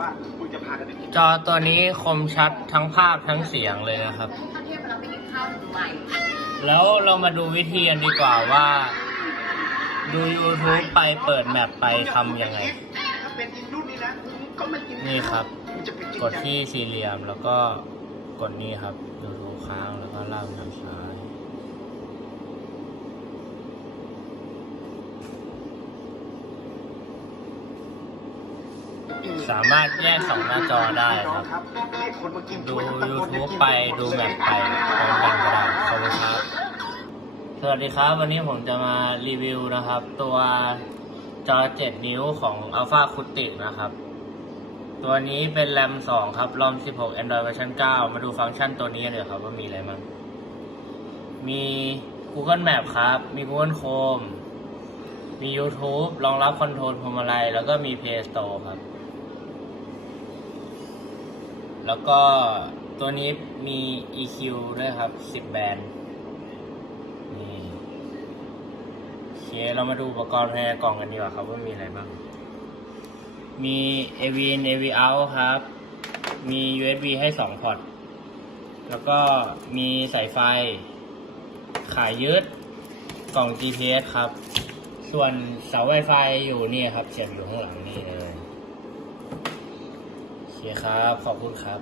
ว่าคุณจะพากันไปกินจอตัวนี้คมชัดทั้งภาพทั้งเสียงเลยนะครับ ถ้าเทียบเวลาไปกินข้าวถึงใหม่แล้วเรามาดูวิธีกันดีกว่าว่า ดู YouTube ไปเปิดแมปไปทำยังไง ถ้าเป็นอินรุ่นนี้นะก็ไม่กินนี่ครับคุณจะไปกินกดที่สี่เหลี่ยมแล้วก็กดนี่ครับ YouTube ค้างแล้วก็ลากทางซ้าย สามารถแยกสองหน้าจอได้ครับให้คนมากินดูช่วยทั้งตำบล YouTube กินไปดูแมปไปพร้อมกันก็ได้ขอบคุณครับ สวัสดีครับวันนี้ผมจะมารีวิวนะครับ ตัวจอ 7 นิ้วของ Alpha c u t i c นะครับ ตัวนี้เป็น RAM 2ครับ ROM 16 Android version 9 มาดูฟังก์ชันตัวนี้กันเลยครับว่ามีอะไรบ้างมี Google Map ครับ มี Google Chrome มี YouTube รองรับคอนโทรลพวงมาลัยแล้วก็มี Play Store ครับ แล้วก็ตัวนี้มี EQ ด้วยครับ 10 แบนด์นี่โอเค เรามาดูอุปกรณ์ภายในกล่องกันดีกว่าครับว่ามีอะไรบ้าง มี AV in AV out ครับ มี USB ให้ 2 พอร์ต แล้วก็มีสายไฟ ขายยืด กล่อง GPS ครับ ส่วนเสา Wi-Fi อยู่นี่ครับ เสียบอยู่ข้างหลังนี่เลย เคครับ ขอบคุณครับ